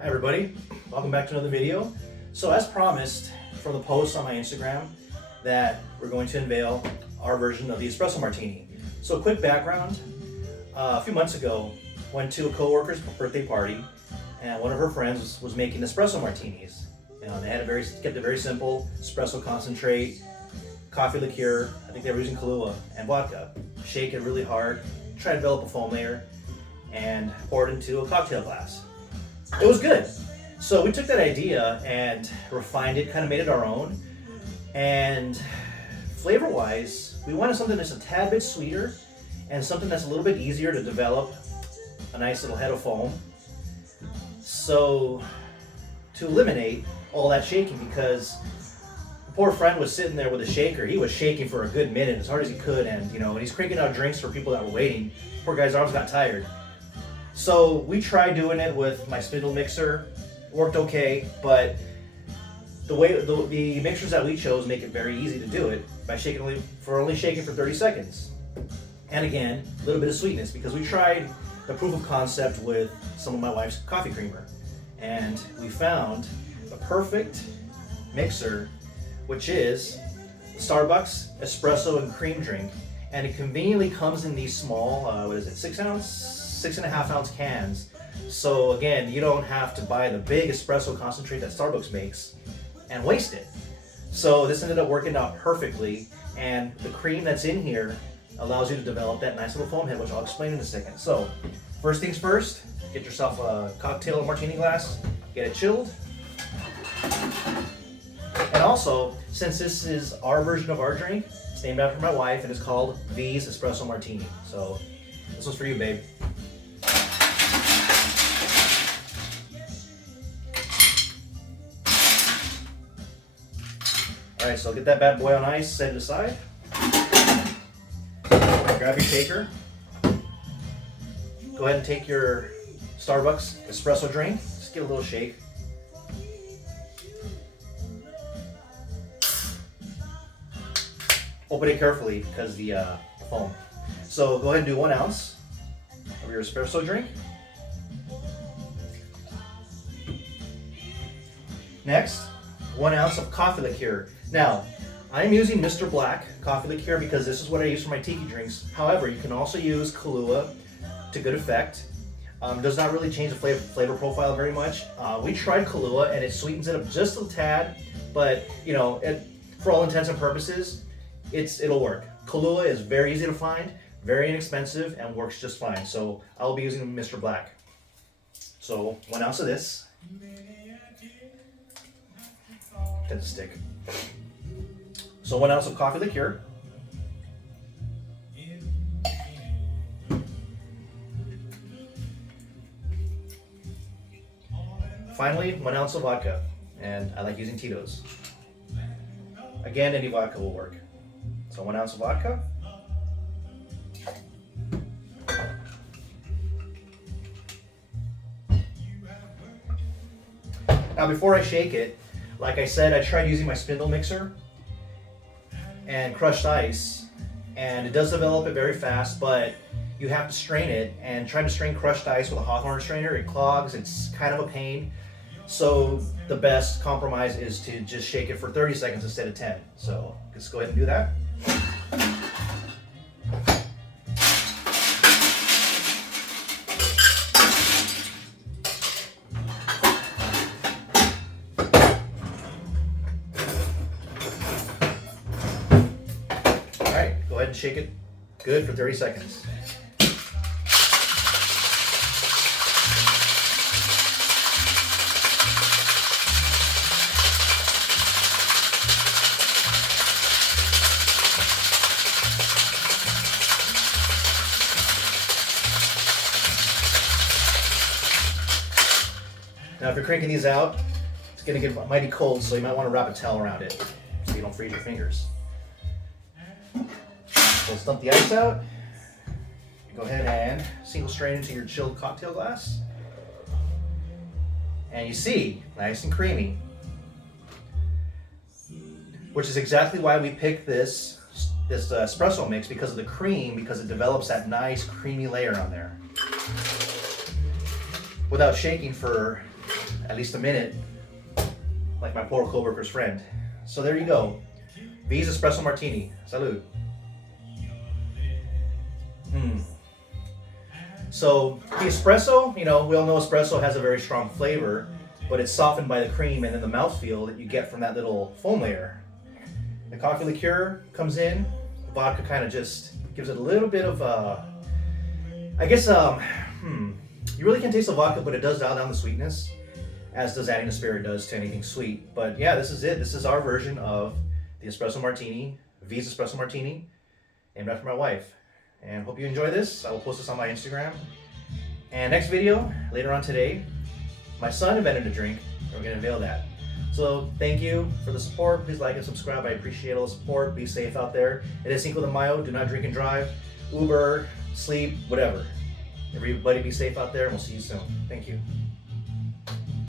Hi everybody, welcome back to another video. So as promised from the post on my Instagram that we're going to unveil our version of the Espresso Martini. So quick background, a few months ago went to a coworker's birthday party and one of her friends was making espresso martinis. They had kept it very simple, espresso concentrate, coffee liqueur, I think they were using Kahlua, and vodka. Shake it really hard, try to develop a foam layer, and pour it into a cocktail glass. It was good. So we took that idea and refined it, kind of made it our own. And flavor-wise, we wanted something that's a tad bit sweeter and something that's a little bit easier to develop a nice little head of foam. So to eliminate all that shaking, because the poor friend was sitting there with a shaker, he was shaking for a good minute as hard as he could, and when he's cranking out drinks for people that were waiting, poor guy's arms got tired. So we tried doing it with my spindle mixer. It worked okay, but the mixers that we chose make it very easy to do it by only shaking for 30 seconds. And again, a little bit of sweetness, because we tried the proof of concept with some of my wife's coffee creamer, and we found the perfect mixer, which is the Starbucks Espresso and Cream drink, and it conveniently comes in these small, 6.5 ounce cans. So again, you don't have to buy the big espresso concentrate that Starbucks makes and waste it. So this ended up working out perfectly, and the cream that's in here allows you to develop that nice little foam head, which I'll explain in a second. So first things first, get yourself a cocktail or martini glass, get it chilled. And also, since this is our version of our drink, it's named after my wife and it's called V's Espresso Martini. So this one's for you, babe. All right, so get that bad boy on ice, set it aside. Grab your shaker. Go ahead and take your Starbucks espresso drink. Just give it a little shake. Open it carefully because the foam. So go ahead and do 1 ounce of your espresso drink. Next, 1 ounce of coffee liqueur. Now, I'm using Mr. Black coffee liqueur because this is what I use for my tiki drinks. However, you can also use Kahlua to good effect. It does not really change the flavor profile very much. We tried Kahlua and it sweetens it up just a tad, but for all intents and purposes, it'll work. Kahlua is very easy to find, very inexpensive, and works just fine. So I'll be using Mr. Black. So 1 ounce of this. Get the stick. So 1 ounce of coffee liqueur. Finally, 1 ounce of vodka, and I like using Tito's. Again, any vodka will work. So 1 ounce of vodka. Now before I shake it, like I said, I tried using my spindle mixer and crushed ice, and it does develop it very fast, but you have to strain it, and trying to strain crushed ice with a Hawthorne strainer, it clogs, it's kind of a pain. So the best compromise is to just shake it for 30 seconds instead of 10. So let's go ahead and do that. All right, go ahead and shake it good for 30 seconds. Now if you're cranking these out, it's going to get mighty cold, so you might want to wrap a towel around it so you don't freeze your fingers. So let's dump the ice out. Go ahead and single strain into your chilled cocktail glass. And you see, nice and creamy. Which is exactly why we picked this espresso mix, because of the cream, because it develops that nice creamy layer on there. Without shaking for at least a minute, like my poor coworker's friend. So there you go. V's Espresso Martini. Salud. So the espresso, you know, we all know espresso has a very strong flavor, but it's softened by the cream and then the mouthfeel that you get from that little foam layer. The coffee liqueur comes in, the vodka kind of just gives it a little bit of, I guess, you really can't taste the vodka, but it does dial down the sweetness, as does adding a spirit does to anything sweet. But yeah, this is it. This is our version of the Espresso Martini, V's Espresso Martini, named after my wife. And hope you enjoy this. I will post this on my Instagram. And next video, later on today, my son invented a drink, and we're going to unveil that. So thank you for the support. Please like and subscribe. I appreciate all the support. Be safe out there. It is Cinco de Mayo. Do not drink and drive. Uber, sleep, whatever. Everybody be safe out there, and we'll see you soon. Thank you.